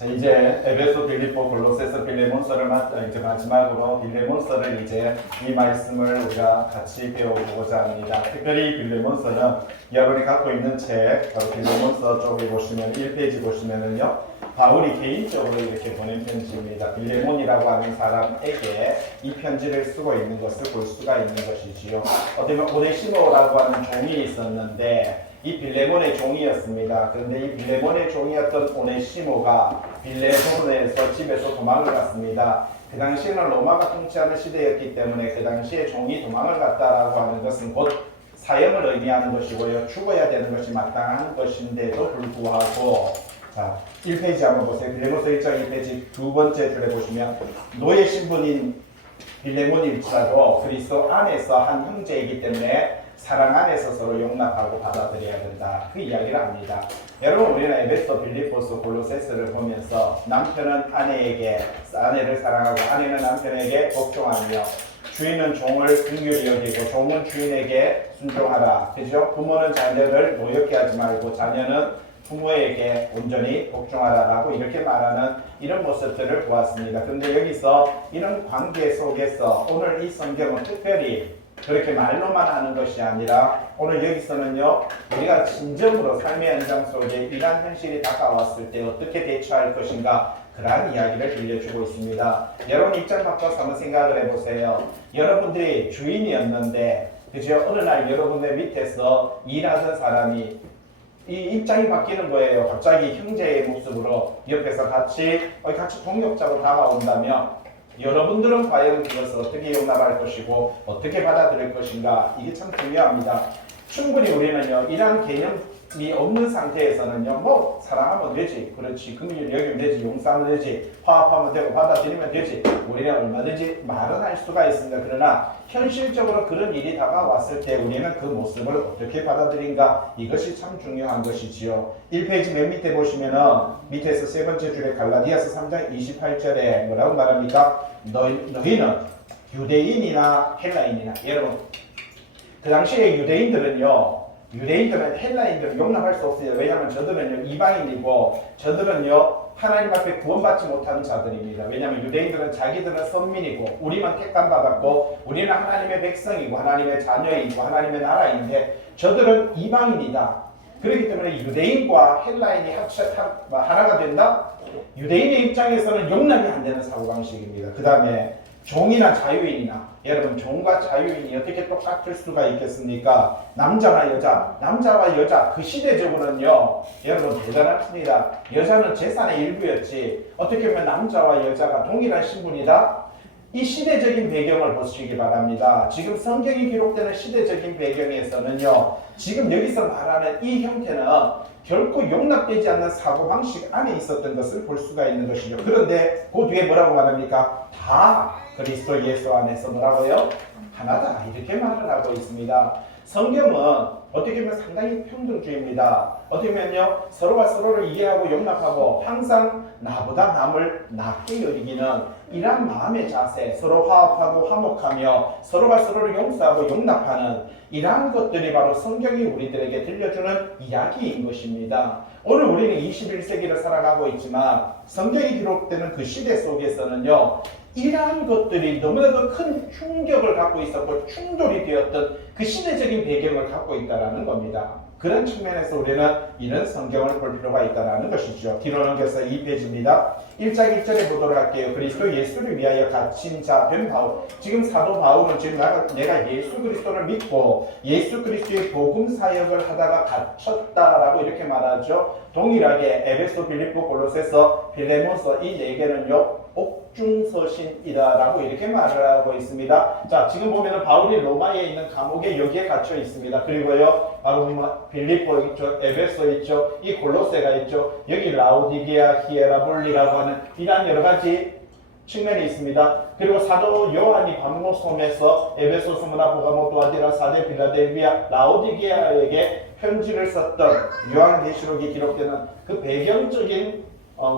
자, 이제 에베소, 빌립보, 골로새서, 빌레몬서를 이제 마지막으로 빌레몬서를 이제 이 말씀을 우리가 같이 배워보고자 합니다. 특별히 빌레몬서는 여러분이 갖고 있는 책, 바로 빌레몬서 쪽에 보시면 1페이지 보시면은요, 바울이 개인적으로 이렇게 보낸 편지입니다. 빌레몬이라고 하는 사람에게 이 편지를 쓰고 있는 것을 볼 수가 있는 것이지요. 어떻게 보면 오네시모라고 하는 종이 있었는데 이 빌레몬의 종이었습니다. 그런데 이 빌레몬의 종이었던 오네시모가 빌레몬에서 집에서 도망을 갔습니다. 그 당시에는 로마가 통치하는 시대였기 때문에 그 당시에 종이 도망을 갔다라고 하는 것은 곧 사형을 의미하는 것이고요. 죽어야 되는 것이 마땅한 것인데도 불구하고, 자, 1페이지 한번 보세요. 빌레몬서 1장 1페이지 두 번째 줄에 보시면 노예 신분인 빌레몬일지라도 그리스도 안에서 한 형제이기 때문에 사랑 안에서 서로 용납하고 받아들여야 된다. 그 이야기를 합니다. 여러분, 우리는 에베소, 빌립보서, 골로새서를 보면서 남편은 아내를 사랑하고 아내는 남편에게 복종하며 주인은 종을 긍휼히 여기고 종은 주인에게 순종하라. 그죠? 부모는 자녀를 노엽게 하지 말고 자녀는 부모에게 온전히 복종하라라고 이렇게 말하는 이런 모습들을 보았습니다. 그런데 여기서 이런 관계 속에서 오늘 이 성경은 특별히 그렇게 말로만 하는 것이 아니라 오늘 여기서는요, 우리가 진정으로 삶의 현장 속에 이러한 현실이 다가왔을 때 어떻게 대처할 것인가, 그러한 이야기를 들려주고 있습니다. 여러분 입장 바꿔서 한번 생각을 해보세요. 여러분들이 주인이었는데, 그죠? 어느 날 여러분의 밑에서 일하던 사람이 이 입장이 바뀌는 거예요. 갑자기 형제의 모습으로 옆에서 같이 동역자로 다가온다면 여러분들은 과연 그것을 어떻게 용납할 것이고 어떻게 받아들일 것인가, 이게 참 중요합니다. 충분히 우리는요, 이러한 개념이 없는 상태에서는요, 뭐 사랑하면 되지, 그렇지, 긍휼히 여기면 되지, 용서하면 되지, 화합하면 되고 받아들이면 되지, 우리는 얼마든지 말은 할 수가 있습니다. 그러나 현실적으로 그런 일이 다가왔을 때 우리는 그 모습을 어떻게 받아들인가, 이것이 참 중요한 것이지요. 1페이지 맨 밑에 보시면은 밑에서 세 번째 줄에 갈라디아서 3장 28절에 뭐라고 말합니까? 너희는 유대인이나 헬라인이나, 여러분 그 당시에 유대인들은 헬라인들을 용납할 수 없어요. 왜냐하면 저들은요 이방인이고 저들은요 하나님 앞에 구원받지 못하는 자들입니다. 왜냐하면 유대인들은 자기들은 선민이고 우리만 택감받았고 우리는 하나님의 백성이고 하나님의 자녀이고 하나님의 나라인데 저들은 이방인이다. 그렇기 때문에 유대인과 헬라인이 하나가 된다? 유대인의 입장에서는 용납이 안 되는 사고방식입니다. 그 다음에 종이나 자유인이나, 여러분 종과 자유인이 어떻게 똑같을 수가 있겠습니까? 남자와 여자 그 시대적으로는요, 여러분 대단합니다. 여자는 재산의 일부였지 어떻게 보면 남자와 여자가 동일한 신분이다? 이 시대적인 배경을 보시기 바랍니다. 지금 성경이 기록되는 시대적인 배경에서는요, 지금 여기서 말하는 이 형태는 결코 용납되지 않는 사고방식 안에 있었던 것을 볼 수가 있는 것이죠. 그런데 그 뒤에 뭐라고 말합니까? 다 그리스도 예수 안에서 뭐라고요? 하나다, 이렇게 말을 하고 있습니다. 성경은 어떻게 보면 상당히 평등주의입니다. 어떻게 보면요, 서로가 서로를 이해하고 용납하고 항상 나보다 남을 낮게 여기기는 이러한 마음의 자세, 서로 화합하고 화목하며 서로가 서로를 용서하고 용납하는 이러한 것들이 바로 성경이 우리들에게 들려주는 이야기인 것입니다. 오늘 우리는 21세기를 살아가고 있지만 성경이 기록되는 그 시대 속에서는요, 이러한 것들이 너무나도 큰 충격을 갖고 있었고 충돌이 되었던 그 시대적인 배경을 갖고 있다는 겁니다. 그런 측면에서 우리는 이런 성경을 볼 필요가 있다는 것이죠. 뒤로 넘겨서 2페이지입니다. 1장 1절에 보도록 할게요. 그리스도 예수를 위하여 갇힌 자 된 바울. 지금 사도 바울은 지금 내가 예수 그리스도를 믿고 예수 그리스도의 복음 사역을 하다가 갇혔다라고 이렇게 말하죠. 동일하게 에베소, 빌립보, 골로새서, 빌레몬서 이 네 개는요, 옥중서신이다라고 이렇게 말을 하고 있습니다. 자, 지금 보면은 바울이 로마에 있는 감옥에 여기에 갇혀 있습니다. 그리고요, 바로 빌립보 있죠, 에베소 있죠, 이 골로새가 있죠, 여기 라오디게아, 히에라볼리라고 하는 이러한 여러 가지 측면이 있습니다. 그리고 사도 요한이 밤모섬에서 에베소, 스무나, 보가모, 도아디라, 사데, 빌라델비아, 라오디게아에게 편지를 썼던 요한계시록이 기록되는 그 배경적인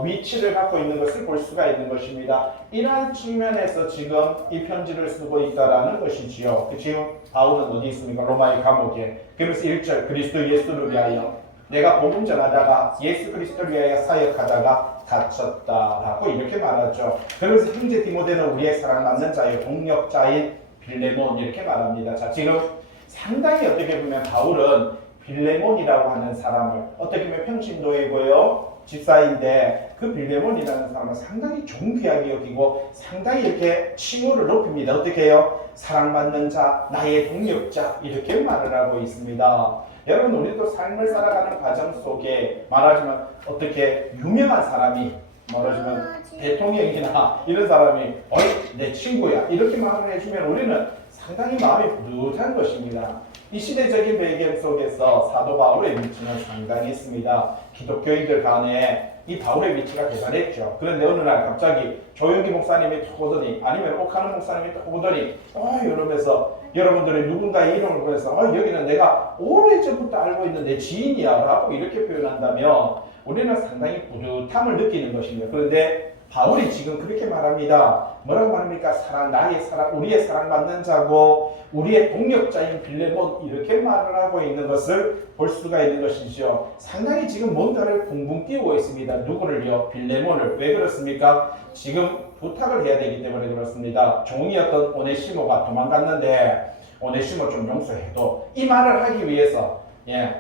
위치를 갖고 있는 것을 볼 수가 있는 것입니다. 이러한 측면에서 지금 이 편지를 쓰고 있다라는 것이지요. 지금 바울은 어디 있습니까? 로마의 감옥에. 그러면서 1절 그리스도 예수를 위하여 내가 복음 전하다가 예수 그리스도를 위하여 사역하다가 다쳤다라고 이렇게 말하죠. 그래서 형제 디모데는 우리의 사랑받는 자요 동력자인 빌레몬 이렇게 말합니다. 자, 지금 상당히 어떻게 보면 바울은 빌레몬이라고 하는 사람을 어떻게 보면 평신도이고요 집사인데 그 빌레몬이라는 사람은 상당히 존귀하게 여기고 상당히 이렇게 칭호를 높입니다. 어떻게 해요? 사랑받는 자, 나의 동력자 이렇게 말을 하고 있습니다. 여러분 우리도 삶을 살아가는 과정 속에 말하자면 어떻게 유명한 사람이 말하자면 대통령이나 이런 사람이 어이 내 친구야 이렇게 말을 해주면 우리는 상당히 마음이 뿌듯한 것입니다. 이 시대적인 배경 속에서 사도 바울의 위치는 상당히 있습니다. 기독교인들 간에 이 바울의 위치가 대단했죠. 그런데 어느 날 갑자기 조용기 목사님이 톡 오더니 아니면 옥하는 목사님이 톡 오더니 이러면서 여러분들의 누군가의 이름을 보내서 여기는 내가 오래전부터 알고 있는 내 지인이야 라고 이렇게 표현한다면 우리는 상당히 뿌듯함을 느끼는 것입니다. 그런데 바울이 지금 그렇게 말합니다. 뭐라고 말합니까? 나의 사랑, 우리의 사랑받는 자고 우리의 동력자인 빌레몬 이렇게 말을 하고 있는 것을 볼 수가 있는 것이죠. 상당히 지금 뭔가를 붕붕 띄우고 있습니다. 누구를요? 빌레몬을. 왜 그렇습니까? 지금 부탁을 해야 되기 때문에 그렇습니다. 종이었던 오네시모가 도망갔는데 오네시모 좀 용서해도 이 말을 하기 위해서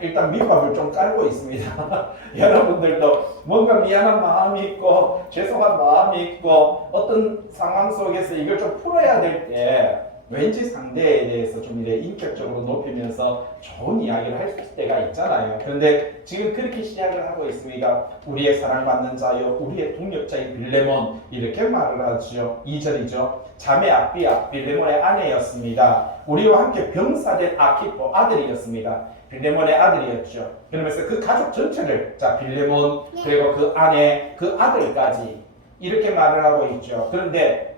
일단 밑밥을 좀 깔고 있습니다. 여러분들도 뭔가 미안한 마음이 있고 죄송한 마음이 있고 어떤 상황 속에서 이걸 좀 풀어야 될 때 왠지 상대에 대해서 좀 이래 인격적으로 높이면서 좋은 이야기를 할 때가 있잖아요. 그런데 지금 그렇게 시작을 하고 있습니다. 우리의 사랑받는 자요 우리의 동력자인 빌레몬 이렇게 말을 하죠. 2절이죠. 자매 아비아 빌레몬의 아내였습니다. 우리와 함께 병사된 아키포 아들이었습니다. 빌레몬의 아들이었죠. 그러면서 그 가족 전체를 빌레몬 그리고 그 아내 그 아들까지 이렇게 말을 하고 있죠. 그런데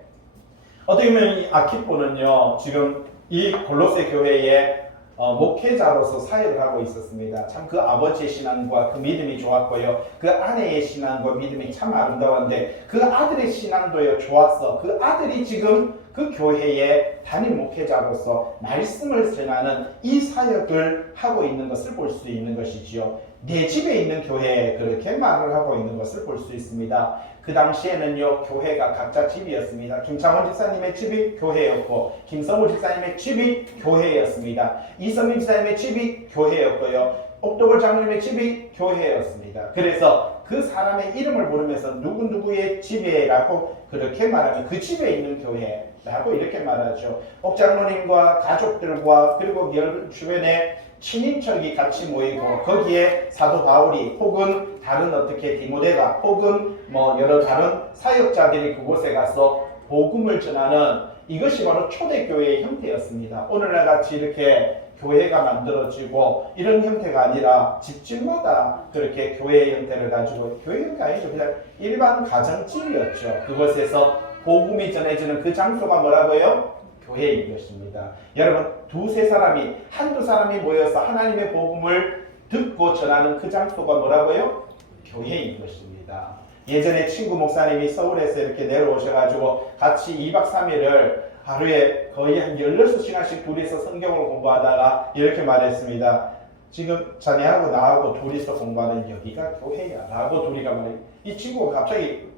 어떻게 보면 이 아키포는요 지금 이 골로새 교회의 목회자로서 사역을 하고 있었습니다. 참 그 아버지의 신앙과 그 믿음이 좋았고요. 그 아내의 신앙과 믿음이 참 아름다웠는데 그 아들의 신앙도요 좋았어. 그 아들이 지금 그 교회의 담임 목회자로서 말씀을 전하는 이 사역을 하고 있는 것을 볼 수 있는 것이지요. 내 집에 있는 교회에 그렇게 말을 하고 있는 것을 볼 수 있습니다. 그 당시에는요 교회가 각자 집이었습니다. 김창원 집사님의 집이 교회였고 김성우 집사님의 집이 교회였습니다. 이성민 집사님의 집이 교회였고요. 옥도걸 장로님의 집이 교회였습니다. 그래서 그 사람의 이름을 부르면서 누구누구의 집에라고 그렇게 말하면 그 집에 있는 교회라고 이렇게 말하죠. 옥장로님과 가족들과 그리고 주변에 친인척이 같이 모이고 거기에 사도 바울이 혹은 다른 어떻게 디모데가 혹은 여러 다른 사역자들이 그곳에 가서 복음을 전하는 이것이 바로 초대교회의 형태였습니다. 오늘날 같이 이렇게 교회가 만들어지고 이런 형태가 아니라 집집마다 그렇게 교회의 형태를 가지고 교회가 아니죠. 그냥 일반 가정집이었죠. 그곳에서 복음이 전해지는 그 장소가 뭐라고요? 교회인 것입니다. 여러분 두세 사람이 한두 사람이 모여서 하나님의 복음을 듣고 전하는 그 장소가 뭐라고요? 교회인 것입니다. 예전에 친구 목사님이 서울에서 이렇게 내려오셔가지고 같이 2박 3일을 하루에 거의 한 16시간씩 둘이서 성경을 공부하다가 이렇게 말했습니다. 지금 자네하고 나하고 둘이서 공부하는 여기가 교회야 라고 둘이가 말해요. 이 친구가 갑자기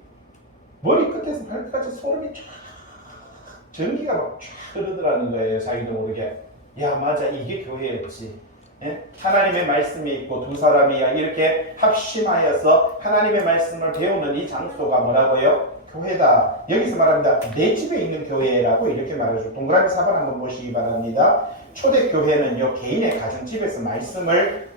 머리 끝에서 발끝까지 소름이 쫙 전기가 막 쫙 흐르더라는 거예요. 자기도 모르게. 야 맞아 이게 교회였지. 하나님의 말씀이 있고 두 사람이 이렇게 합심하여서 하나님의 말씀을 배우는 이 장소가 뭐라고요? 교회다. 여기서 말합니다. 내 집에 있는 교회라고 이렇게 말하죠. 동그라미 4번 한번 보시기 바랍니다. 초대교회는요 개인의 가정집에서 말씀을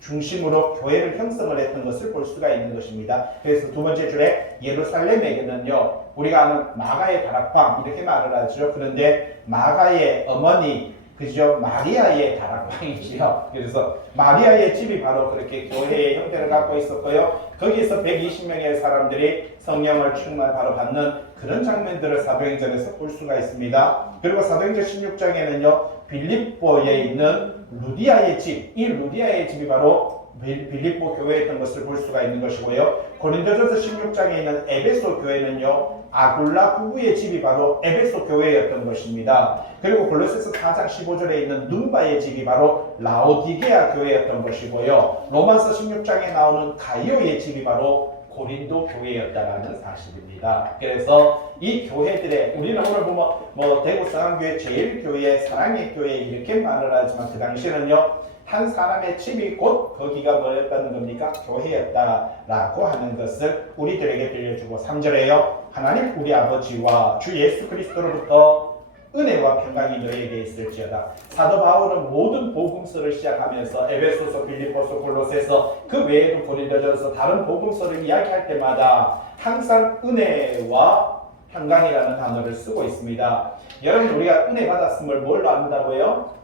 중심으로 교회를 형성을 했던 것을 볼 수가 있는 것입니다. 그래서 두 번째 줄에 예루살렘에게는요 우리가 아는 마가의 다락방 이렇게 말을 하죠. 그런데 마가의 어머니 그죠? 마리아의 다락방이지요. 그래서 마리아의 집이 바로 그렇게 교회의 형태를 갖고 있었고요. 거기에서 120명의 사람들이 성령을 충만 바로 받는 그런 장면들을 사도행전에서 볼 수가 있습니다. 그리고 사도행전 16장에는요. 빌립보에 있는 루디아의 집, 이 루디아의 집이 바로 빌립보 교회였던 것을 볼 수가 있는 것이고요. 고린도전서 16장에 있는 에베소 교회는요, 아굴라 부부의 집이 바로 에베소 교회였던 것입니다. 그리고 골로새서 4장 15절에 있는 눈바의 집이 바로 라오디게아 교회였던 것이고요. 로마서 16장에 나오는 가이오의 집이 바로 고린도 교회였다라는 사실입니다. 그래서 이 교회들의, 우리는 오늘 보면 대구 성안교회 제일교회, 사랑의 교회 이렇게 말을 하지만 그 당시에는요, 한 사람의 집이 곧 거기가 뭐였다는 겁니까? 교회였다라고 하는 것을 우리들에게 들려주고, 3절에요. 하나님 우리 아버지와 주 예수 그리스도로부터 은혜와 평강이 너에게 있을지어다. 사도 바울은 모든 복음서를 시작하면서 에베소서, 빌립보서, 골로새서, 그 외에도 고린도전서 다른 복음서를 이야기할 때마다 항상 은혜와 평강이라는 단어를 쓰고 있습니다. 여러분, 우리가 은혜 받았음을 뭘로 안다고요?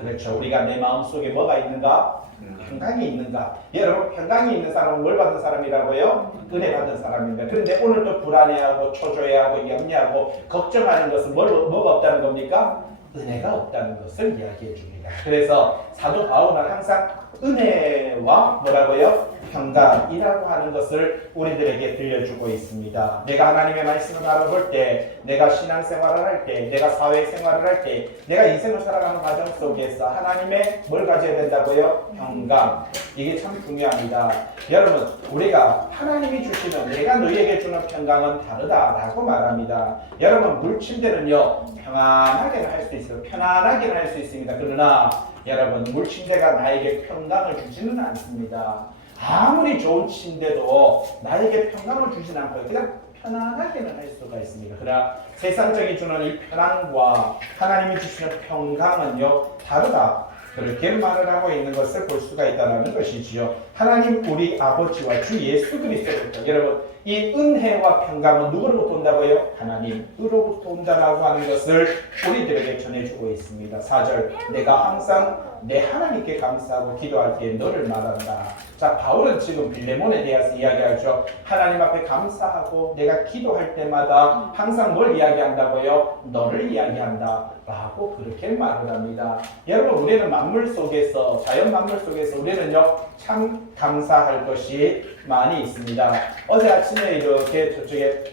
그렇죠. 우리가 내 마음속에 뭐가 있는가? 평강이 있는가? 여러분, 평강이 있는 사람은 뭘 받은 사람이라고요? 은혜 받은 사람입니다. 그런데 오늘도 불안해하고 초조해하고 염려하고 걱정하는 것은 뭐가 없다는 겁니까? 은혜가 없다는 것을 이야기해 줍니다. 그래서 사도 바울은 항상 은혜와 뭐라고요? 평강이라고 하는 것을 우리들에게 들려주고 있습니다. 내가 하나님의 말씀을 바라볼 때, 내가 신앙생활을 할 때, 내가 사회생활을 할 때, 내가 인생을 살아가는 과정 속에서 하나님의 뭘 가져야 된다고요? 평강. 이게 참 중요합니다. 여러분, 우리가 하나님이 주시는, 내가 너희에게 주는 평강은 다르다라고 말합니다. 여러분, 물침대는요, 평안하게는 할 수 있어요. 편안하게는 할 수 있습니다. 그러나 여러분, 물침대가 나에게 평강을 주지는 않습니다. 아무리 좋은 침대도 나에게 평강을 주지는 않고요. 그냥 편안하게는 할 수가 있습니다. 그러나 세상적이 주는 이 편안과 하나님이 주시는 평강은요, 다르다. 그렇게 말을 하고 있는 것을 볼 수가 있다는 것이지요. 하나님 우리 아버지와 주 예수 그리스도로부터, 여러분, 이 은혜와 평강은 누구로부터 온다고요? 하나님으로부터 온다라고 하는 것을 우리들에게 전해주고 있습니다. 4절, 내가 항상 내 하나님께 감사하고 기도할 때에 너를 말한다. 자, 바울은 지금 빌레몬에 대해서 이야기하죠. 하나님 앞에 감사하고 내가 기도할 때마다 항상 뭘 이야기한다고요? 너를 이야기한다 라고 그렇게 말을 합니다. 여러분, 우리는 만물 속에서, 자연 만물 속에서 우리는요, 참 감사할 것이 많이 있습니다. 어제 아침에 이렇게 저쪽에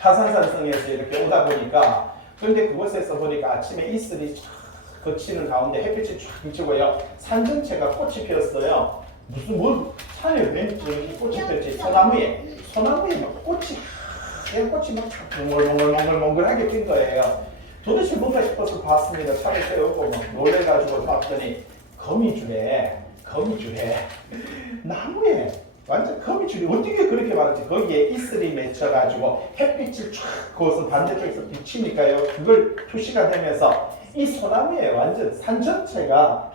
화산산성에서 이렇게 오다 보니까, 그런데 그곳에서 보니까 아침에 이슬이 거치는 가운데 햇빛이 쫙 비추고요, 산 전체가 꽃이 피었어요. 무슨 산에 웬 저렇게 꽃이 피었지? 소나무에 막 꽃이, 그냥 꽃이 막 몽글몽글하게 핀 거예요. 도대체 뭔가 싶어서 봤습니다. 차를 세우고 막 놀래가지고 봤더니 거미줄에 나무에 완전 거미줄이 어떻게 그렇게 많았지? 거기에 이슬이 맺혀가지고 햇빛이 쫙 그것은 반대쪽에서 비치니까요, 그걸 표시가 되면서 이 소나무에 완전 산 전체가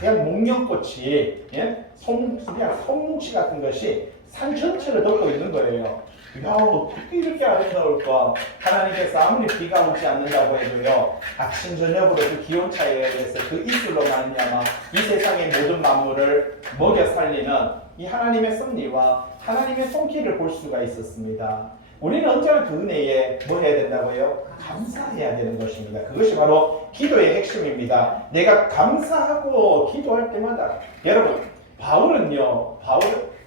그냥 목련꽃이, 그냥 송뭉치 같은 것이 산 전체를 덮고 있는 거예요. 야, 어떻게 이렇게 아름다울까? 하나님께서 아무리 비가 오지 않는다고 해도요, 아침 저녁으로 그 기온 차이에 의해서 그 이슬로 말미암아 이 세상의 모든 만물을 먹여 살리는 이 하나님의 섭리와 하나님의 손길을 볼 수가 있었습니다. 우리는 언제나 그 은혜에 뭐 해야 된다고요? 감사해야 되는 것입니다. 그것이 바로 기도의 핵심입니다. 내가 감사하고 기도할 때마다, 여러분, 바울은요,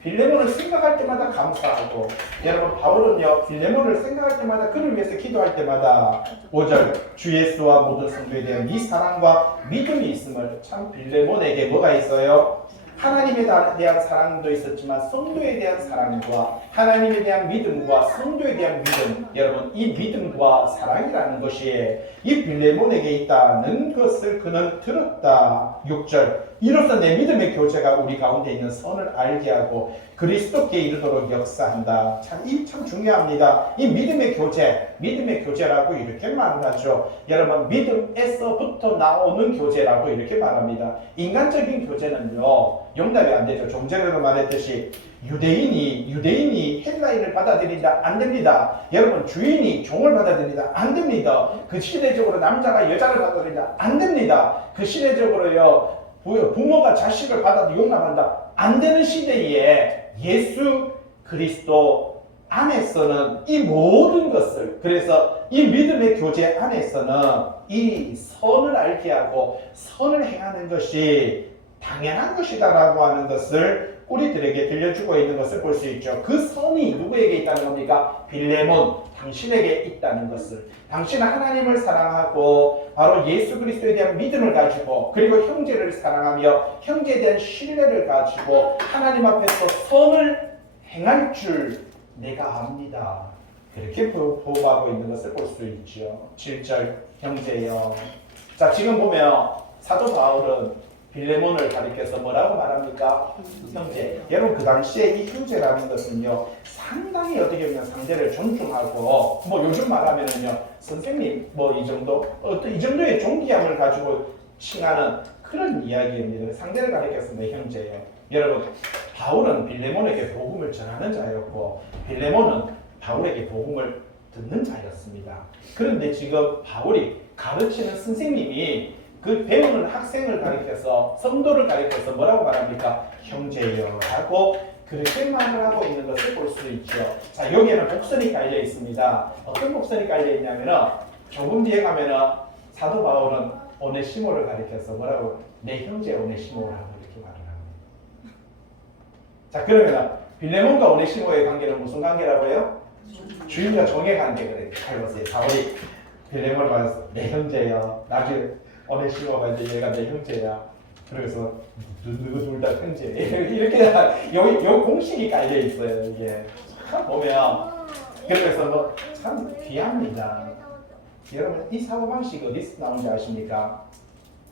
빌레몬을 생각할 때마다 감사하고, 여러분, 바울은요, 빌레몬을 생각할 때마다, 그를 위해서 기도할 때마다 5절, 주 예수와 모든 성도에 대한 이 사랑과 믿음이 있음을. 참 빌레몬에게 뭐가 있어요? 하나님에 대한 사랑도 있었지만 성도에 대한 사랑과 하나님에 대한 믿음과 성도에 대한 믿음, 여러분, 이 믿음과 사랑이라는 것이 이 빌레몬에게 있다는 것을 그는 들었다. 6절, 이로써 내 믿음의 교제가 우리 가운데 있는 선을 알게 하고 그리스도께 이르도록 역사한다. 참 중요합니다. 이 믿음의 교제라고 이렇게 말을 하죠. 여러분, 믿음에서부터 나오는 교제라고 이렇게 말합니다. 인간적인 교제는요, 용납이 안 되죠. 좀 전에도 말했듯이 유대인이 헬라인을 받아들인다? 안 됩니다. 여러분, 주인이 종을 받아들인다? 안 됩니다. 그 시대적으로 남자가 여자를 받아들인다? 안 됩니다. 그 시대적으로요, 부모가 자식을 받아도 용납한다? 안 되는 시대에 예수 그리스도 안에서는 이 모든 것을, 그래서 이 믿음의 교제 안에서는 이 선을 알게 하고 선을 행하는 것이 당연한 것이다라고 하는 것을 우리들에게 들려주고 있는 것을 볼 수 있죠. 그 선이 누구에게 있다는 겁니까? 빌레몬, 당신에게 있다는 것을. 당신은 하나님을 사랑하고 바로 예수 그리스도에 대한 믿음을 가지고 그리고 형제를 사랑하며 형제에 대한 신뢰를 가지고 하나님 앞에서 선을 행할 줄 내가 압니다. 그렇게 보호하고 있는 것을 볼 수 있죠. 7절 형제여. 자, 지금 보면 사도 바울은 빌레몬을 가리켜서 뭐라고 말합니까? 형제. 여러분 그 당시에 이 형제라는 것은요 상당히 어떻게 보면 상대를 존중하고 뭐 요즘 말하면은요 선생님 뭐 이 정도 이 정도의 존귀함을 가지고 칭하는 그런 이야기입니다. 상대를 가리켜서 내 형제예요. 여러분 바울은 빌레몬에게 복음을 전하는 자였고 빌레몬은 바울에게 복음을 듣는 자였습니다. 그런데 지금 바울이 가르치는 선생님이 그 배우는 학생을 가리켜서 성도를 가리켜서 뭐라고 말합니까? 형제여 라고 그렇게 말을 하고 있는 것을 볼 수 있죠. 자, 여기에는 복선이 깔려 있습니다. 어떤 복선이 깔려 있냐면은 조금 뒤에 가면은 사도 바울은 오네시모를 가리켜서 뭐라고? 내 형제 오네시모라고 이렇게 말을 합니다. 자, 그러면 빌레몬과 오네시모의 관계는 무슨 관계라고요? 주인과 종의 관계 그래요. 잘 보세요. 바울이 빌레몬을 받아서 내 형제여. 나중에 오네시모가 이제 얘가 내 형제야. 그래서 누구 둘 다 형제. 이렇게 요 공식이 깔려 있어요. 이게 참 보면 그래서 뭐 참 귀합니다. 여러분 이 사고 방식 어디서 나온지 아십니까?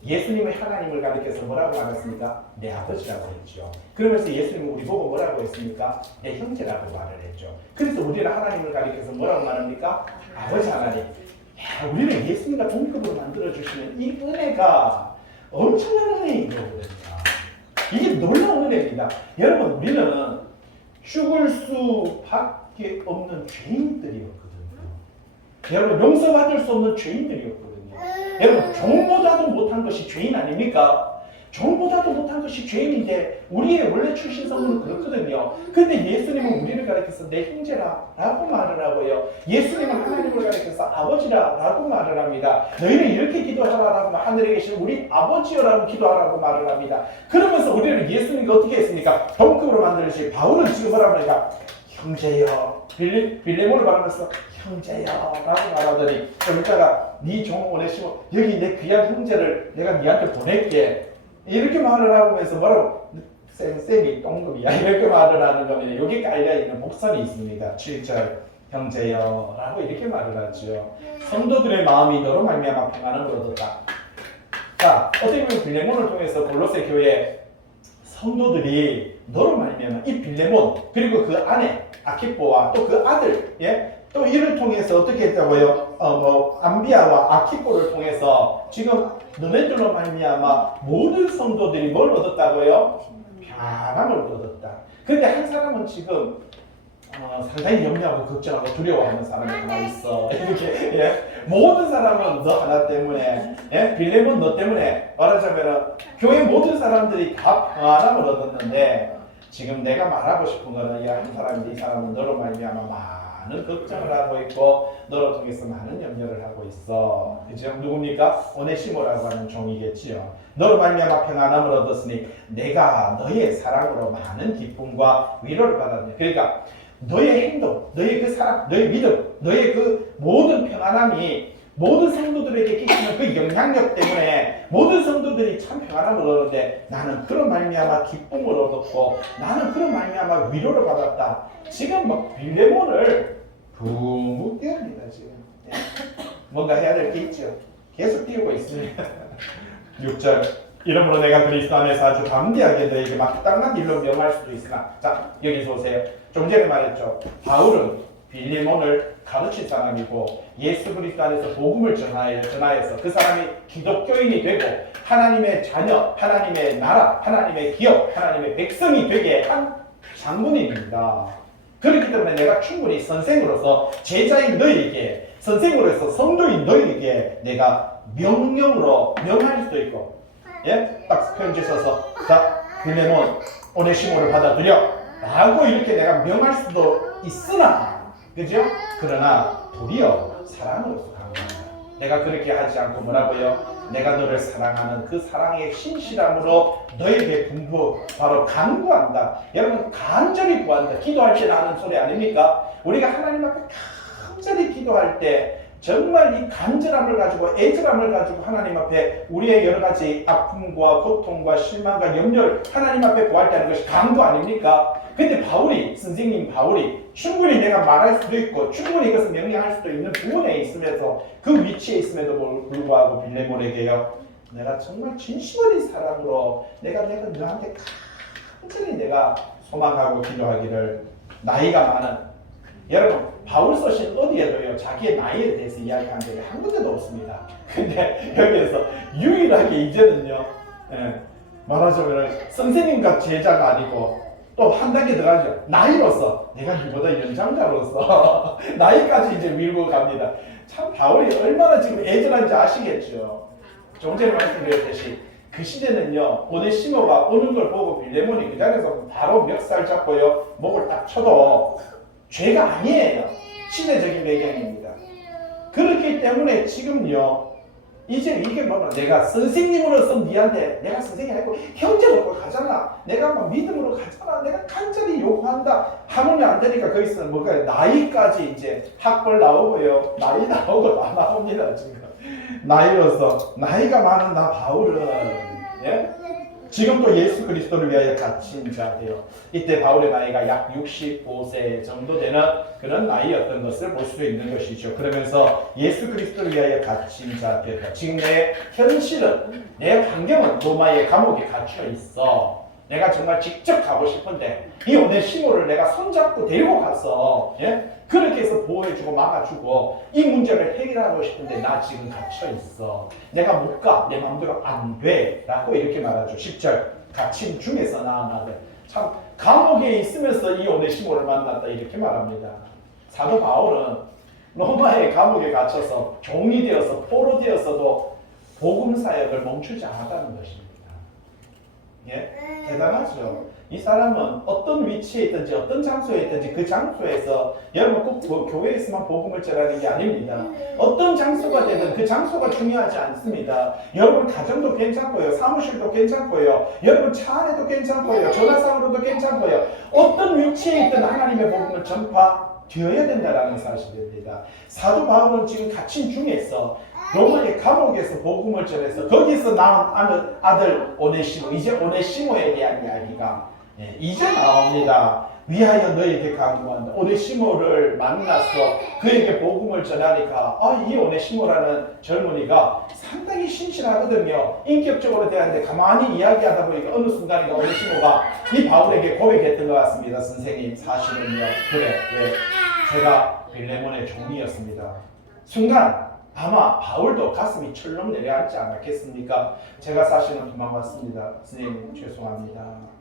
예수님의 하나님을 가리켜서 뭐라고 말했습니까? 내 아버지라고 했죠. 그러면서 예수님은 우리 보고 뭐라고 했습니까? 내 형제라고 말을 했죠. 그래서 우리는 하나님을 가리켜서 뭐라고 말합니까? 아버지 하나님. 야, 우리는 예수님과 동급으로 만들어주시는 이 은혜가 엄청난 은혜인 거거든요. 이게 놀라운 은혜입니다. 여러분 우리는 죽을 수밖에 없는 죄인들이었거든요. 여러분 용서받을 수 없는 죄인들이었거든요. 여러분 종보다도 못한 것이 죄인 아닙니까? 종보다도 못한 것이 죄인인데 우리의 원래 출신 성분은 그렇거든요. 근데 예수님은 우리를 가리켜서 내 형제라라고 말을 하고요. 예수님은 하나님을 가리켜서 아버지라라고 말을 합니다. 너희는 이렇게 기도하라라고 하늘에 계신 우리 아버지여라고 기도하라고 말을 합니다. 그러면서 우리를 예수님이 어떻게 했습니까? 동급으로 만들듯이 바울은 지금 뭐라고 하니까 형제여. 빌레몬을 말하면서 형제여라고 말하더니 좀 이따가 네 종 오네시모 여기 내 귀한 형제를 내가 네한테 보낼게 이렇게 말을 하면서 뭐라고 쌩쌩이 똥급이야 이렇게 말을 하는 거면 여기 깔려있는 복선이 있습니다. 7절 형제여 라고 이렇게 말을 하죠. 성도들의 마음이 너로 말미암아 평안을 얻었다. 자, 어떻게 보면 빌레몬을 통해서 골로새 교회 성도들이 너로 말미암아 이 빌레몬 그리고 그 아내 아키포와 또 그 아들 또 이를 통해서 어떻게 했다고요? 암비아와 아키포를 통해서 지금 너네들로 말미암아 모든 성도들이 뭘 얻었다고요? 평안을 얻었다. 그런데 한 사람은 지금 상당히 염려하고 걱정하고 두려워하는 사람이 하나 있어. 이렇게 모든 사람은 너 하나 때문에 빌레몬 너 때문에 말하자면 교회 모든 사람들이 다 평안함을 얻었는데 지금 내가 말하고 싶은 거는 한 사람인데 이 사람은 너로 말미암아 많은 걱정을 하고 있고 너로 통해서 많은 염려를 하고 있어. 그죠? 누굽니까? 오네시모라고 하는 종이겠지요. 너로 말미암아 평안함을 얻었으니 내가 너의 사랑으로 많은 기쁨과 위로를 받았네. 그러니까 너의 행동, 너의 그 사랑, 너의 믿음, 너의 그 모든 평안함이 모든 성도들에게 끼치는 그 영향력 때문에 모든 성도들이 참 평안함을 얻었는데 나는 그런 말미암아 기쁨을 얻었고 나는 그런 말미암아 위로를 받았다. 지금 막 빌레몬을 붕붕 띄웁니다. 지금 뭔가 해야 될 게 있죠. 계속 띄우고 있습니다. 6절 이러므로 내가 그리스도 안에서 아주 담대하게 너에게 마땅한 일로 명할 수도 있으나 자 여기서 오세요. 좀 전에 말했죠. 바울은 빌레몬을 가르친 사람이고 예수 그리스도 안에서 복음을 전하여서 그 사람이 기독교인이 되고 하나님의 자녀, 하나님의 나라, 하나님의 기업, 하나님의 백성이 되게 한 장군입니다. 그렇기 때문에 내가 충분히 선생으로서 제자인 너희에게 선생으로서 성도인 너희에게 내가 명령으로 명할 수도 있고 딱 편지 써서 자 빌레몬 오네시모를 받아들여 라고 이렇게 내가 명할 수도 있으나 그죠? 그러나 도리어 사랑으로서 강구한다. 내가 그렇게 하지 않고 뭐라고요? 내가 너를 사랑하는 그 사랑의 신실함으로 너에게 분부 바로 간구한다. 여러분 간절히 구한다. 기도할 때 나는 소리 아닙니까? 우리가 하나님 앞에 간절히 기도할 때 정말 이 간절함을 가지고 애절함을 가지고 하나님 앞에 우리의 여러 가지 아픔과 고통과 실망과 염려를 하나님 앞에 구할 때 하는 것이 간구 아닙니까? 근데 선생님 바울이 충분히 내가 말할 수도 있고 충분히 이것을 명령할 수도 있는 부분에 있으면서 그 위치에 있음에도 불구하고 빌레몬에게요, 내가 정말 진심 어린 사랑으로 내가 너한테 간절히 내가 소망하고 기도하기를, 나이가 많은, 여러분 바울 서신 어디에도요 자기의 나이에 대해서 이야기한 적이 한 군데도 없습니다. 근데 여기에서 유일하게 이제는요, 말하자면 선생님과 제자가 아니고 또 한 단계 더 가죠. 나이로서 내가 누구보다 연장자로서 나이까지 이제 밀고 갑니다. 참 바울이 얼마나 지금 애절한지 아시겠죠. 조금 전에 말씀드렸듯이 그 시대는요, 오네시모가 오는 걸 보고 빌레몬이 그 자리에서 바로 멱살 잡고요 목을 딱 쳐도 죄가 아니에요. 시대적인 배경입니다. 그렇기 때문에 지금요, 이제 이게 뭐냐, 내가 선생님으로서 니한테 내가 선생님 아니고 형제로 가잖아, 내가 막 믿음으로 가잖아, 내가 간절히 요구한다 하면 안 되니까 거기서 뭐가 나이까지 이제 학벌 나오고요, 나이 나오고 다 나옵니다. 지금 나이로서 나이가 많은 나 바울은, 예? 지금 또 예수 그리스도를 위하여 갇힌 자 되어, 이때 바울의 나이가 약 65세 정도 되는 그런 나이였던 것을 볼 수 있는 것이죠. 그러면서 예수 그리스도를 위하여 갇힌 자 되었다. 지금 내 현실은, 내 환경은 로마의 감옥에 갇혀 있어. 내가 정말 직접 가고 싶은데 이 오네시모를 내가 손잡고 데리고 가서, 예? 그렇게 해서 보호해주고 막아주고 이 문제를 해결하고 싶은데 나 지금 갇혀 있어. 내가 못 가. 내 마음대로 안 돼. 라고 이렇게 말하죠. 10절. 갇힌 중에서 나아나되. 참 감옥에 있으면서 이 오네시모를 만났다 이렇게 말합니다. 사도 바울은 로마의 감옥에 갇혀서 종이 되어서 포로 되어서도 복음 사역을 멈추지 않았다는 것입니다. 예? 대단하죠. 이 사람은 어떤 위치에 있든지 어떤 장소에 있든지 그 장소에서, 여러분 꼭 교회에서만 복음을 전하는 게 아닙니다. 어떤 장소가 되든 그 장소가 중요하지 않습니다. 여러분 가정도 괜찮고요, 사무실도 괜찮고요, 여러분 차 안에도 괜찮고요, 전화상으로도 괜찮고요, 어떤 위치에 있든 하나님의 복음을 전파되어야 된다는 사실입니다. 사도 바울은 지금 갇힌 중에서 로마의 감옥에서 복음을 전해서 거기서 낳은 아들 오네시모, 이제 오네시모에 대한 이야기가 이제 나옵니다. 위하여 너에게 간구한다. 오네시모를 만나서 그에게 복음을 전하니까 이 오네시모라는 젊은이가 상당히 신실하거든요. 인격적으로 대하는데 가만히 이야기하다 보니까 어느 순간인가 오네시모가 이 바울에게 고백했던 것 같습니다. 선생님, 사실은요, 그래, 왜? 제가 빌레몬의 종이었습니다. 순간 아마 바울도 가슴이 철렁 내려앉지 않았겠습니까? 제가 사실은 도망왔습니다. 선생님 죄송합니다.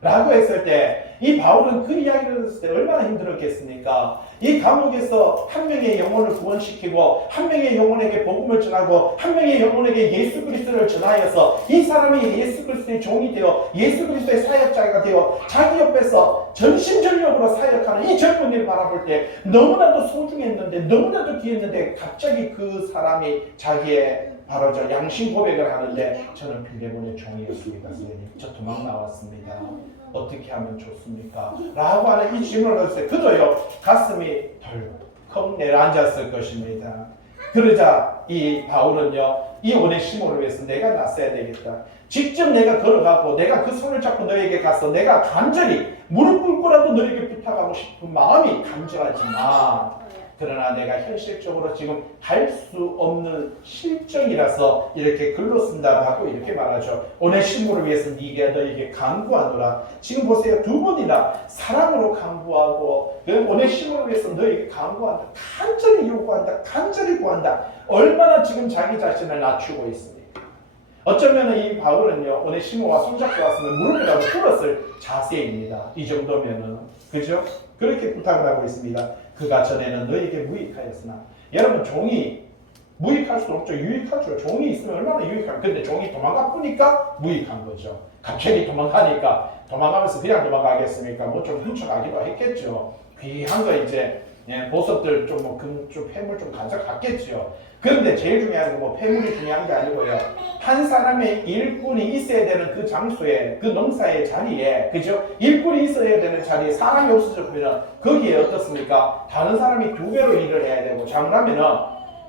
라고 했을 때 이 바울은 그 이야기를 했을 때 얼마나 힘들었겠습니까? 이 감옥에서 한 명의 영혼을 구원시키고 한 명의 영혼에게 복음을 전하고 한 명의 영혼에게 예수 그리스도를 전하여서 이 사람이 예수 그리스도의 종이 되어 예수 그리스도의 사역자가 되어 자기 옆에서 전심전력으로 사역하는 이 젊은이를 바라볼 때 너무나도 소중했는데 너무나도 귀했는데 갑자기 그 사람이 자기의 바로 저 양심 고백을 하는데, 저는 빌레몬의 종이었습니다. 선생님, 저 도망 나왔습니다. 어떻게 하면 좋습니까? 라고 하는 이 질문을 했을 때 그도요 가슴이 덜컥 내려앉았을 것입니다. 그러자 이 바울은요, 이 오네시모를 위해서 내가 나서야 되겠다. 직접 내가 걸어가고 내가 그 손을 잡고 너에게 가서 내가 간절히 무릎 꿇고라도 너에게 부탁하고 싶은 마음이 간절하지만, 그러나 내가 현실적으로 지금 갈 수 없는 실정이라서 이렇게 글로 쓴다고 이렇게 말하죠. 오네시모를 위해서 네가 너에게 간구하노라. 지금 보세요, 두 번이나 사랑으로 간구하고 오네시모를 위해서 너에게 간구한다, 간절히 요구한다, 간절히 구한다. 얼마나 지금 자기 자신을 낮추고 있습니까? 어쩌면 이 바울은요, 오네시모와 손잡고 왔으면 무릎이라도 꿇었을 자세입니다. 이 정도면은, 그죠? 그렇게 부탁을 하고 있습니다. 그가 전에는 너에게 무익하였으나, 여러분 종이 무익할 수 없죠. 유익하죠. 종이 있으면 얼마나 유익한. 근데 종이 도망가 보니까 무익한 거죠. 갑자기 도망가니까 도망가면서 그냥 도망가겠습니까? 뭐 좀 훔쳐가기도 했겠죠. 귀한 거 이제 예, 보석들 좀 뭐 금 좀 폐물 좀 가져갔겠죠. 그런데 제일 중요한 건 뭐 폐물이 중요한 게 아니고요. 한 사람의 일꾼이 있어야 되는 그 장소에, 그 농사의 자리에, 그죠? 일꾼이 있어야 되는 자리에 사람이 없어졌으면 거기에 어떻습니까? 다른 사람이 두 배로 일을 해야 되고, 잘못하면은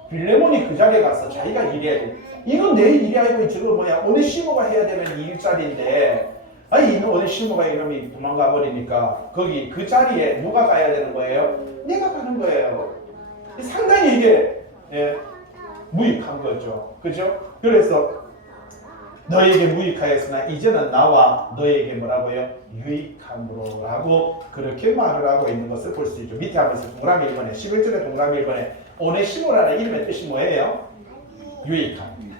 빌레몬이 그 자리에 가서 자기가 일해야 돼. 이건 내 일이 아니고 지금 뭐야? 오네시모가 해야 되는 일자리인데, 아니 오네시모가 이놈이 도망가 버리니까 거기 그 자리에 누가 가야 되는 거예요? 내가 가는 거예요. 상당히 이게 무익한 거죠. 그죠? 그래서 너에게 무익하였으나 이제는 나와 너에게 뭐라고요? 유익함으로 라고 그렇게 말을 하고 있는 것을 볼 수 있죠. 밑에 한번 동그라미 1번에 11절의 동그라미 1번에 오네시모라는 이름의 뜻이 뭐예요? 유익함.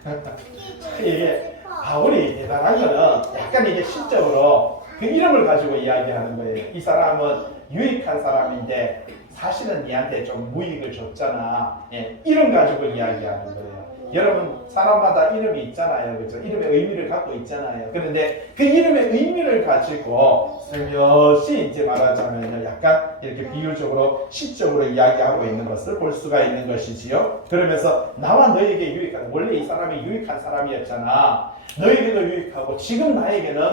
이게 바울이 대단한 거는 약간 이게 실적으로 그 이름을 가지고 이야기하는 거예요. 이 사람은 유익한 사람인데 사실은 니한테 좀 무익을 줬잖아. 예, 이름 가지고 이야기하는 거예요. 여러분 사람마다 이름이 있잖아요. 그렇죠? 이름의 의미를 갖고 있잖아요. 그런데 그 이름의 의미를 가지고 슬며시 이제 말하자면 약간 이렇게 비유적으로 시적으로 이야기하고 있는 것을 볼 수가 있는 것이지요. 그러면서 나와 너에게 유익한, 원래 이 사람이 유익한 사람이었잖아. 너에게도 유익하고 지금 나에게는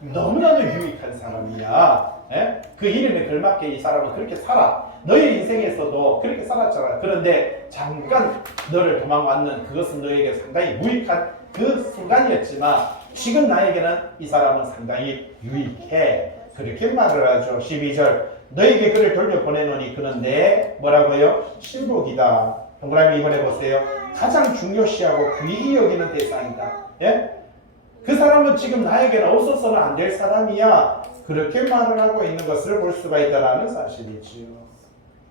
너무나도 유익한 사람이야. 예? 그 이름에 걸맞게 이 사람은 그렇게 살아. 너의 인생에서도 그렇게 살았잖아. 그런데 잠깐 너를 도망왔는 그것은 너에게 상당히 무익한 그 순간이었지만 지금 나에게는 이 사람은 상당히 유익해. 그렇게 말을 하죠. 12절 너에게 그를 돌려보내노니 그는 내 뭐라고요? 신복이다. 동그라미 이번에 보세요. 가장 중요시하고 귀히 여기는 대상이다. 예? 그 사람은 지금 나에게는 없어서는 안 될 사람이야. 그렇게 말을 하고 있는 것을 볼 수가 있다는 사실이지요.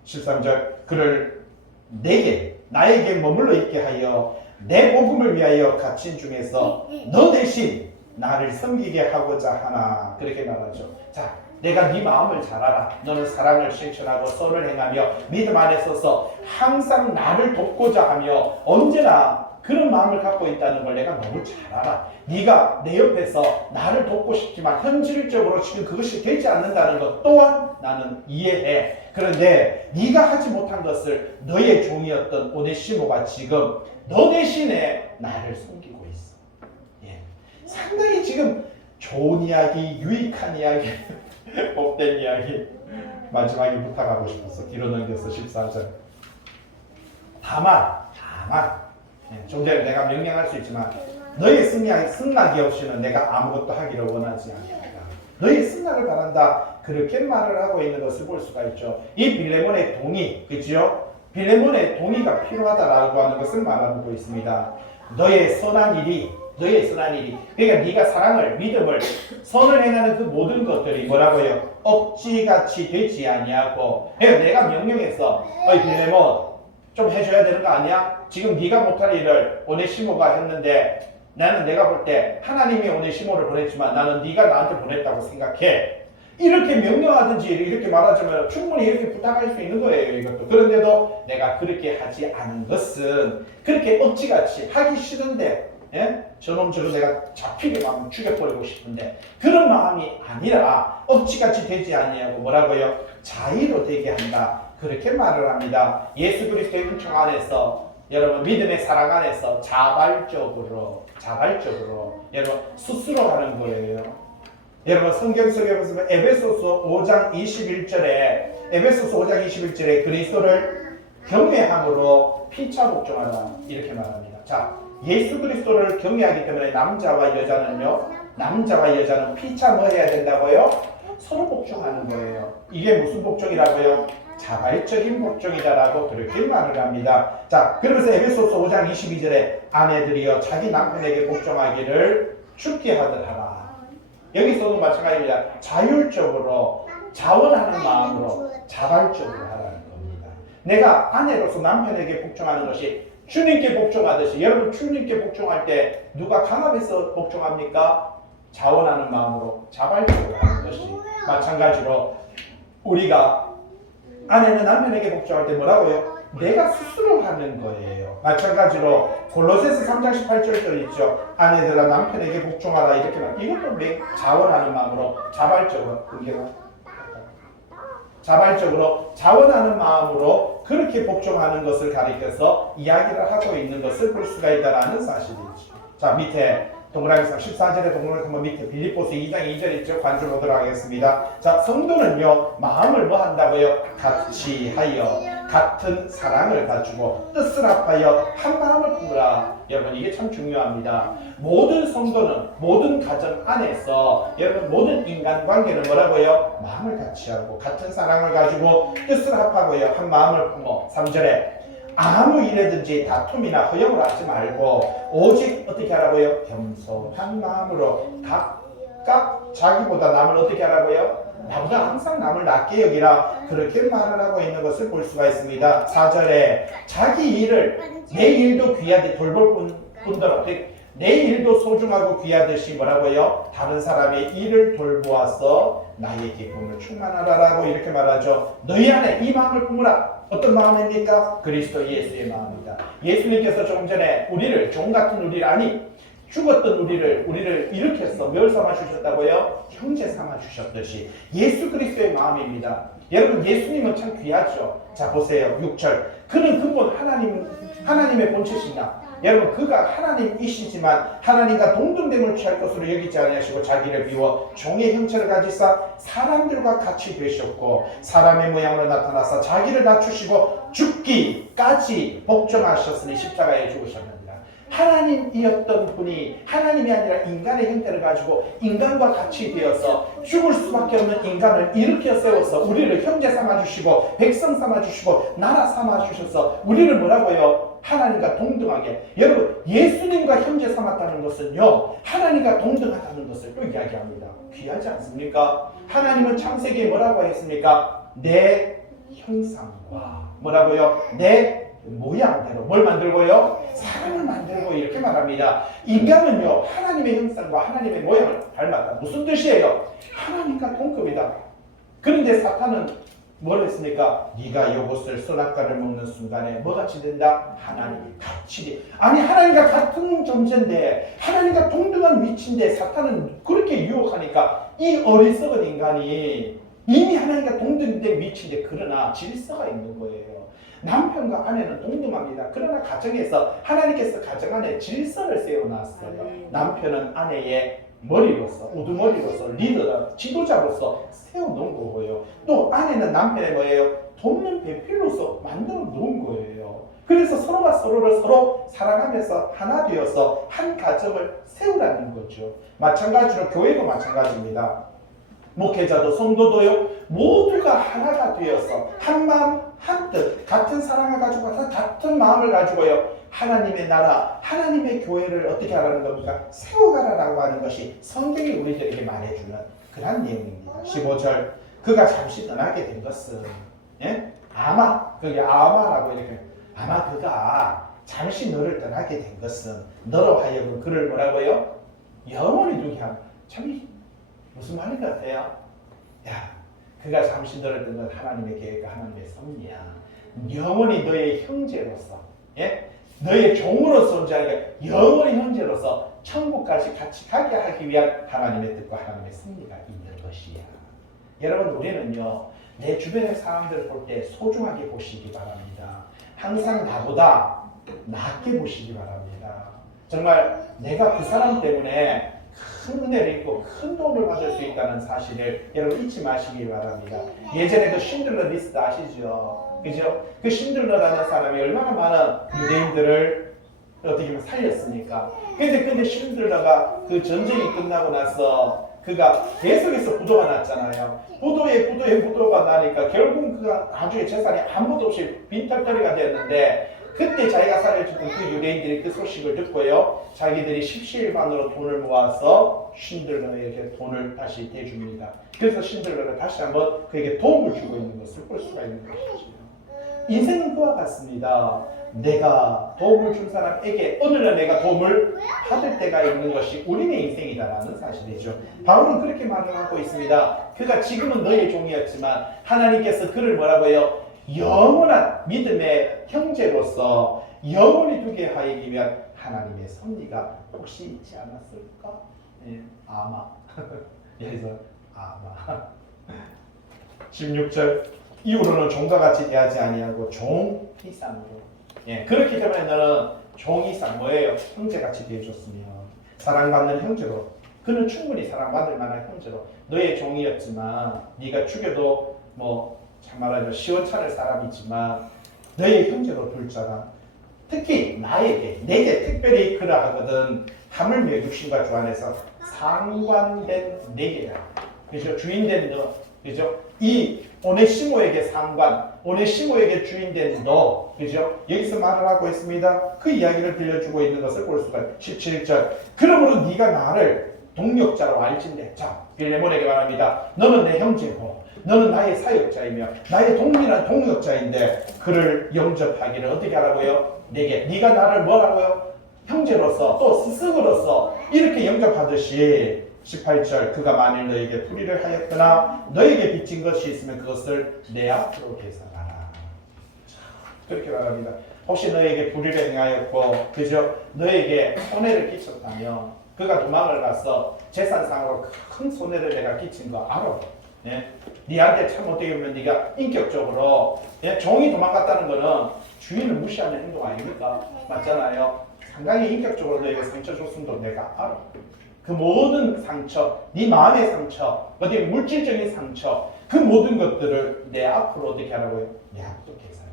13절 그를 내게 나에게 머물러 있게 하여 내 복음을 위하여 갇힌 중에서 너 대신 나를 섬기게 하고자 하나. 그렇게 말하죠. 자, 내가 네 마음을 잘 알아. 너는 사랑을 실천하고 선을 행하며 믿음 안에 서서 항상 나를 돕고자 하며 언제나 그런 마음을 갖고 있다는 걸 내가 너무 잘 알아. 네가 내 옆에서 나를 돕고 싶지만 현실적으로 지금 그것이 되지 않는다는 것 또한 나는 이해해. 그런데 네가 하지 못한 것을 너의 종이었던 오네시모가 지금 너 대신에 나를 섬기고 있어. 예. 상당히 지금 좋은 이야기, 유익한 이야기, 복된 이야기 마지막에 부탁하고 싶어서 뒤로 넘겨서 14절 다만 좀 전에 내가 명령할 수 있지만 너의 승낙이 없이는 내가 아무것도 하기를 원하지 않는다. 너의 승낙을 바란다. 그렇게 말을 하고 있는 것을 볼 수가 있죠. 이 빌레몬의 동의, 그죠? 빌레몬의 동의가 필요하다라고 하는 것을 말하고 있습니다. 너의 선한 일이 그러니까 네가 사랑을, 믿음을, 선을 행하는 그 모든 것들이 뭐라고요? 억지같이 되지 아니하고 그러니까 내가 명령해서 어이 빌레몬 좀 해줘야 되는 거 아니야? 지금 네가 못할 일을 오네시모가 했는데 나는 내가 볼 때 하나님이 오네시모를 보냈지만 나는 네가 나한테 보냈다고 생각해. 이렇게 명령하든지 이렇게 말하자면 충분히 이렇게 부탁할 수 있는 거예요. 이것도. 그런데도 내가 그렇게 하지 않은 것은 그렇게 억지같이 하기 싫은데 저놈 내가 잡히게 마음을 죽여버리고 싶은데 그런 마음이 아니라 억지같이 되지 아니하고 뭐라고요? 자의로 되게 한다. 그렇게 말을 합니다. 예수 그리스도의 은총 안에서 여러분 믿음의 사랑 안에서 자발적으로 여러분 스스로 하는 거예요. 여러분 성경 속에 보시면 에베소서 5장 21절에 그리스도를 경외함으로 피차 복종하라 이렇게 말합니다. 자, 예수 그리스도를 경외하기 때문에 남자와 여자는 피차 뭐 해야 된다고요? 서로 복종하는 거예요. 이게 무슨 복종이라고요? 자발적인 복종이다라고 그렇게 말을 합니다. 자, 그러면서 에베소서 5장 22절에 아내들이여 자기 남편에게 복종하기를 죽게 하더라. 여기서도 마찬가지입니다. 자율적으로 자원하는 마음으로 자발적으로 하라는 겁니다. 내가 아내로서 남편에게 복종하는 것이 주님께 복종하듯이 여러분 주님께 복종할 때 누가 강압해서 복종합니까? 자원하는 마음으로 자발적으로 하는 것이 마찬가지로 우리가 아내는 남편에게 복종할 때 뭐라고요? 내가 스스로 하는 거예요. 마찬가지로 골로새서 3장 18절도 있죠. 아내들아 남편에게 복종하라 이렇게 말. 이것도 자원하는 마음으로 자발적으로 그게 자발적으로 자원하는 마음으로 그렇게 복종하는 것을 가리켜서 이야기를 하고 있는 것을 볼 수가 있다는 사실이죠. 자, 밑에 동그라미 14절에 동그라미 한번 밑에 빌립보서 2장 2절 있죠. 관절 보도록 하겠습니다. 자, 성도는요 마음을 뭐 한다고요? 같이 하여 같은 사랑을 가지고 뜻을 합하여 한 마음을 품으라. 여러분 이게 참 중요합니다. 모든 성도는 모든 가정 안에서 여러분 모든 인간관계는 뭐라고요? 마음을 같이 하고 같은 사랑을 가지고 뜻을 합하고요 한 마음을 품어. 3절에 아무 일에든지 다툼이나 허영을 하지 말고 오직 어떻게 하라고요? 겸손한 마음으로 각각 자기보다 남을 어떻게 하라고요? 나보다 항상 남을 낮게 여기라. 그렇게 말을 하고 있는 것을 볼 수가 있습니다. 4절에 자기 일을 내 일도 귀하게 돌볼 뿐더러 내 일도 소중하고 귀하듯이 뭐라고요? 다른 사람의 일을 돌보아서 나의 기쁨을 충만하라라고 이렇게 말하죠. 너희 안에 이 마음을 품으라. 어떤 마음입니까? 그리스도 예수의 마음입니다. 예수님께서 조금 전에 우리를 종 같은 우리를 아니 죽었던 우리를 일으켜서 뭘 삼아 주셨다고요? 형제 삼아 주셨듯이 예수 그리스도의 마음입니다. 여러분 예수님은 참 귀하죠. 자 보세요. 6절 그는 근본 하나님의 본체시나 여러분 그가 하나님이시지만 하나님과 동등됨을 취할 것으로 여기지 아니하시고 자기를 비워 종의 형체를 가지사 사람들과 같이 되셨고 사람의 모양으로 나타나사 자기를 낮추시고 죽기까지 복종하셨으니 십자가에 죽으셨느니라. 하나님이었던 분이 하나님이 아니라 인간의 형태를 가지고 인간과 같이 되어서 죽을 수밖에 없는 인간을 일으켜 세워서 우리를 형제 삼아주시고 백성 삼아주시고 나라 삼아주셔서 우리를 뭐라고요? 하나님과 동등하게. 여러분 예수님과 형제 삼았다는 것은요 하나님과 동등하다는 것을 또 이야기합니다. 귀하지 않습니까? 하나님은 창세기에 뭐라고 했습니까? 내 형상과 뭐라고요? 내 모양대로 뭘 만들고요? 사람을 만들고 이렇게 말합니다. 인간은요 하나님의 형상과 하나님의 모양을 닮았다. 무슨 뜻이에요? 하나님과 동급이다. 그런데 사탄은 뭘 했습니까? 네가 이것을 선악과를 먹는 순간에 뭐같이 된다? 하나님이 같이. 아니 하나님과 같은 존재인데 하나님과 동등한 위치인데 사탄은 그렇게 유혹하니까 이 어리석은 인간이 이미 하나님과 동등된 위치인데 그러나 질서가 있는 거예요. 남편과 아내는 동등합니다. 그러나 가정에서 하나님께서 가정 안에 질서를 세워놨어요. 남편은 아내의 머리로서 우두머리로서 리더다 지도자로서 세워놓은 거고요. 또 아내는 남편의 뭐예요? 돕는 배필로서 만들어 놓은 거예요. 그래서 서로가 서로를 서로 사랑하면서 하나 되어서 한 가정을 세우라는 거죠. 마찬가지로 교회도 마찬가지입니다. 목회자도 성도도요 모두가 하나가 되어서 한 마음 한 뜻 같은 사랑을 가지고 같은 마음을 가지고요 하나님의 나라 하나님의 교회를 어떻게 하라는 겁니까? 세워가라라고 하는 것이 성경이 우리들에게 말해주는 그런 내용입니다. 15절 그가 잠시 떠나게 된 것은 아마 그게 아마라고 이렇게 아마 그가 잠시 너를 떠나게 된 것은 너로 하여금 그를 뭐라고요? 영원히 두게 한 참 무슨 말인 것 같아요? 야, 그가 잠시 너를 뜬 건 하나님의 계획과 하나님의 섭리야. 영원히 너의 형제로서, 너의 종으로 존재하니까 영원히 형제로서 천국까지 같이 가게 하기 위한 하나님의 뜻과 하나님의 섭리가 있는 것이야. 여러분 우리는요, 내 주변의 사람들을 볼 때 소중하게 보시기 바랍니다. 항상 나보다 낮게 보시기 바랍니다. 정말 내가 그 사람 때문에 큰 은혜를 입고 큰 도움을 받을 수 있다는 사실을 여러분 잊지 마시기 바랍니다. 예전에 그 신들러 리스트 아시죠? 그죠? 그 신들러라는 사람이 얼마나 많은 유대인들을 어떻게 보면 살렸습니까? 근데 신들러가 그 전쟁이 끝나고 나서 그가 계속해서 부도가 났잖아요. 부도가 나니까 결국 그가 나중에 재산이 아무것도 없이 빈털터리가 되었는데 그때 자기가 살려주던 그 유대인들이 그 소식을 듣고요. 자기들이 십시일반으로 돈을 모아서 신들러에게 돈을 다시 대줍니다. 그래서 신들러가 다시 한번 그에게 도움을 주고 있는 것을 볼 수가 있는 것이죠. 인생은 그와 같습니다. 내가 도움을 준 사람에게 어느 날 내가 도움을 받을 때가 있는 것이 우리의 인생이다라는 사실이죠. 바울은 그렇게 말을 하고 있습니다. 그가 지금은 너의 종이었지만 하나님께서 그를 뭐라고요? 영원한 믿음의 형제로서 영원히 두게 하기 위한 하나님의 섭리가 혹시 있지 않았을까? 아마. 그래서 아마. 16절 이후로는 종과 같이 대하지 아니하고 종 이상으로. 예, 그렇기 때문에 너는 종 이상 뭐예요? 형제같이 대해줬으며 사랑받는 형제로. 그는 충분히 사랑받을 만한 형제로. 너의 종이었지만 네가 죽여도 뭐 참말하자면 시원찮을 사람이지만 너의 형제로 둘 자가. 특히 나에게 내게 특별히 그러하거든. 하물며 육신과 주 안에서 상관된 내게야. 그죠? 주인된 너. 그죠? 이 오네시모에게 상관, 오네시모에게 주인된 너. 그죠? 여기서 말을 하고 있습니다. 그 이야기를 들려주고 있는 것을 볼 수가 있어요. 17절. 그러므로 네가 나를 동력자로 알진대. 자, 빌레몬에게 말합니다. 너는 내 형제고 너는 나의 사역자이며 나의 동일한 동역자인데 그를 영접하기를 어떻게 하라고요? 내게. 네가 나를 뭐라고요? 형제로서 또 스승으로서 이렇게 영접하듯이 18절 그가 만일 너에게 불의를 하였거나 너에게 빚진 것이 있으면 그것을 내 앞으로 계산하라. 그렇게 말합니다. 혹시 너에게 불의를 행하였고 그죠? 너에게 손해를 끼쳤다면 그가 도망을 가서 재산상으로 큰 손해를 내가 끼친 거 알아. 네? 네한테 참 어떻게 보면 네가 인격적으로 종이 도망갔다는 거는 주인을 무시하는 행동 아닙니까? 맞잖아요. 상당히 인격적으로 너에게 상처 줬음도 내가 알아. 그 모든 상처, 네 마음의 상처, 어디 물질적인 상처, 그 모든 것들을 내 앞으로 어떻게 하라고요? 내 앞으로 계산해.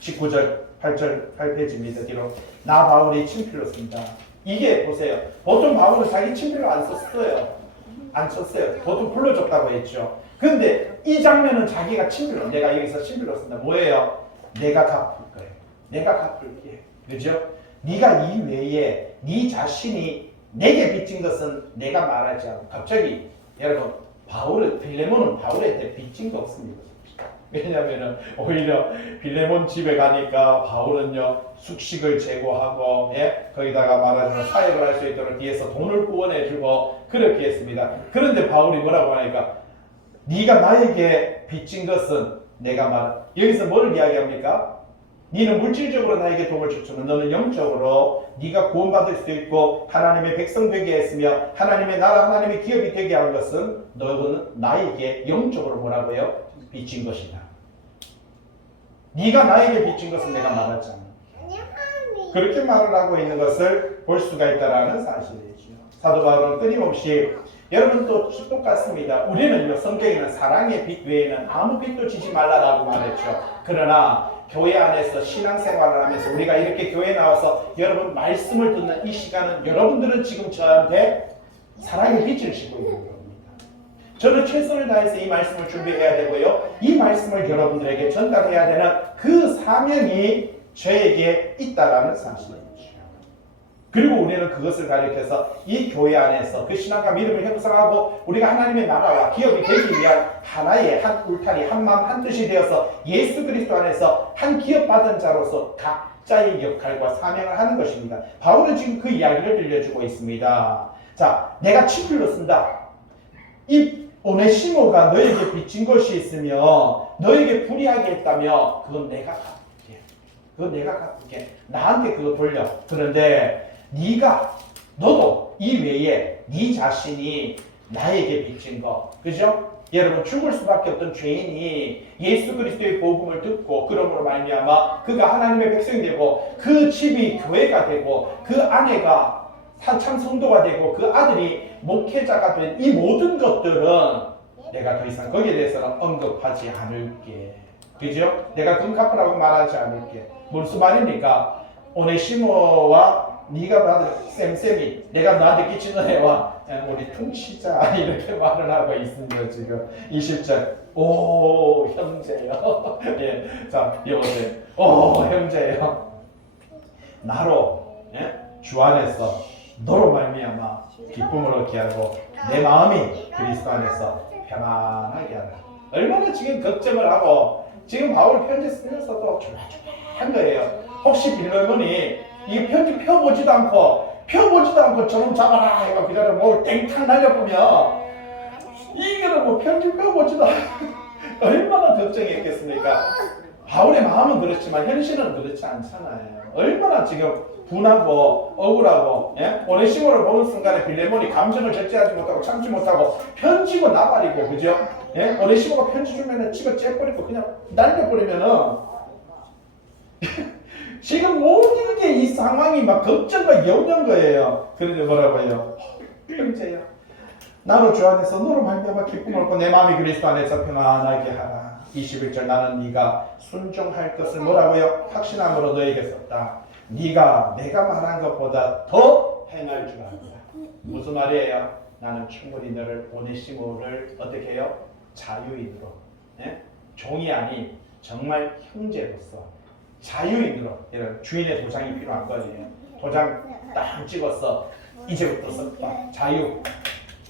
19절, 8절, 8페이지입니다. 뒤로 나 바울이 친필로 쓴다. 이게 보세요. 보통 바울은 자기 친필로 안 썼어요. 안 썼어요. 보통 불러줬다고 했죠. 근데 이 장면은 자기가 친필로, 내가 여기서 친필로 쓴다. 뭐예요? 내가 갚을 거예요. 내가 갚을게. 그죠? 네가 이 외에 네 자신이 내게 빚진 것은 내가 말하지 않고. 갑자기 여러분 바울은 빌레몬은 바울한테 빚진 거 없습니다. 왜냐하면 오히려 빌레몬 집에 가니까 바울은요 숙식을 제공하고 거기다가 말하자면 사역을 할 수 있도록 뒤에서 돈을 후원해주고 그렇게 했습니다. 그런데 바울이 뭐라고 하니까 네가 나에게 빚진 것은 내가 말. 여기서 뭘 이야기합니까? 너는 물질적으로 나에게 도움을 줬지만 너는 영적으로 네가 구원받을 수 있고 하나님의 백성 되게 했으며 하나님의 나라 하나님의 기업이 되게 한 것은 너는 나에게 영적으로 뭐라고요? 빚진 것이다. 네가 나에게 빚진 것은 내가 말하지 않아. 그렇게 말을 하고 있는 것을 볼 수가 있다는 사실이죠. 사도 바울은 끊임없이 여러분도 똑같습니다. 우리는요 성경에는 사랑의 빚 외에는 아무 빚도 지지 말라라고 말했죠. 그러나 교회 안에서 신앙생활을 하면서 우리가 이렇게 교회에 나와서 여러분 말씀을 듣는 이 시간은 여러분들은 지금 저한테 사랑의 빚을 지고 있는 겁니다. 저는 최선을 다해서 이 말씀을 준비해야 되고요. 이 말씀을 여러분들에게 전달해야 되는 그 사명이 저에게 있다라는 사실이죠. 그리고 우리는 그것을 가리켜서 이 교회 안에서 그 신앙과 믿음을 형성하고 우리가 하나님의 나라와 기업이 되기 위한 하나의 한 울타리, 한 마음, 한 뜻이 되어서 예수 그리스도 안에서 한 기업 받은 자로서 각자의 역할과 사명을 하는 것입니다. 바울은 지금 그 이야기를 들려주고 있습니다. 자, 내가 친필로 쓴다. 이 오네시모가 너에게 빚진 것이 있으며 너에게 불의하게 했다며 그건 내가 갚을게. 그건 내가 갚을게. 나한테 그거 돌려. 그런데 너도 이 외에 네 자신이 나에게 빚진 거, 그죠? 여러분 죽을 수밖에 없던 죄인이 예수 그리스도의 복음을 듣고 그러므로 말미암아 그가 하나님의 백성이 되고 그 집이 교회가 되고 그 아내가 참 성도가 되고 그 아들이 목회자가 된 이 모든 것들은 내가 더 이상 거기에 대해서는 언급하지 않을게. 그죠? 내가 돈 갚으라고 말하지 않을게. 무슨 말입니까? 오네시모와 네가 받은 쌤쌤이 내가 너한테 끼친 은혜와 우리 퉁치자 이렇게 말을 하고 있습니다. 지금 20절 오 형제요. 예, 자 여보세요. 오 형제요. 나로 주 안에서 너로 말미암아 기쁨을 얻게 하고 내 마음이 그리스도 안에서 편안하게 하라. 얼마나 지금 걱정을 하고 지금 바울 편지 쓰면서도 조마조마한 거예요. 혹시 빌레몬이 이 편지 펴보지도 않고 저놈 잡아라 해가 그대로 뭘 땡탕 날려보면 이거는 뭐 편지 펴보지도 않고 얼마나 걱정했겠습니까? 바울의 마음은 그렇지만 현실은 그렇지 않잖아요. 얼마나 지금 분하고 억울하고, 예? 오네시모를 보는 순간에 빌레몬이 감정을 절제하지 못하고 참지 못하고 편지고 나발이고, 그죠? 예? 오네시모가 편지 주면은 집어 째버리고 그냥 날려버리면은 지금 모든 게 이 상황이 막 걱정과 염려인 거예요. 그런데 뭐라고요? 형제야, 나로 주 안에서 너로 말미암아 기쁨을 얻고 내 마음이 그리스도 안에서 평안하게 하라. 21절 나는 네가 순종할 것을 뭐라고요? 확신함으로 너에게 썼다. 네가 내가 말한 것보다 더 행할 줄 안다. 무슨 말이에요? 나는 충분히 너를 오네시모를 어떻게 해요? 자유인으로, 예? 종이 아닌 정말 형제로서 자유인으로, 이런 주인의 도장이 필요한 거예요. 도장 딱 찍었어. 이제부터 썼다. 자유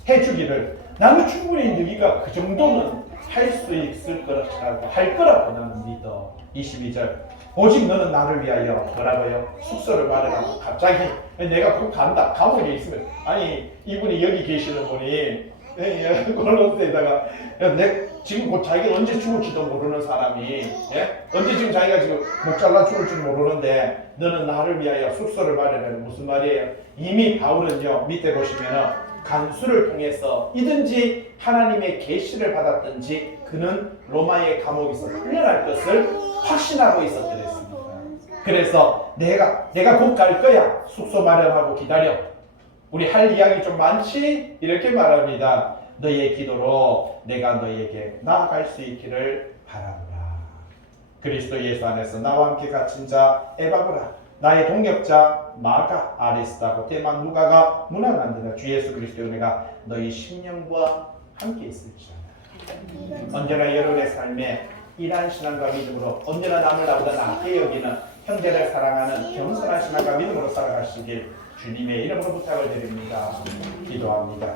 해주기를. 나는 충분히 너희가 그 정도는 할 수 있을 거라고 할 거라고 나는 믿어. 22절 오직 너는 나를 위하여 뭐라고요? 숙소를 마련하고. 갑자기 내가 곧 간다. 감옥에 있으면, 아니 이분이 여기 계시는 분이 골로새에다가 지금 곧 자기가 언제 죽을지도 모르는 사람이, 예? 언제 지금 자기가 지금 목 잘라 죽을지 모르는데 너는 나를 위하여 숙소를 마련하는, 무슨 말이에요? 이미 바울은요, 밑에 보시면은 간수를 통해서 이든지 하나님의 계시를 받았든지 그는 로마의 감옥에서 풀려날 것을 확신하고 있었더랬습니다. 그래서 내가 곧 갈 거야. 숙소 마련하고 기다려. 우리 할 이야기 좀 많지? 이렇게 말합니다. 너희의 기도로 내가 너희에게 나아갈 수 있기를 바란다. 그리스도 예수 안에서 나와 함께 갇힌 자 에바브라, 나의 동역자 마가, 아리스타고, 대만 누가가 문안한다. 주 예수 그리스도의 은혜가 너희 심령과 함께 있을지어다. 언제나 여러분의 삶에 이러한 신앙과 믿음으로 언제나 남을 나보다 낫게 여기는 형제를 사랑하는 겸손한 신앙과 믿음으로 살아가시길 주님의 이름으로 부탁을 드립니다. 기도합니다.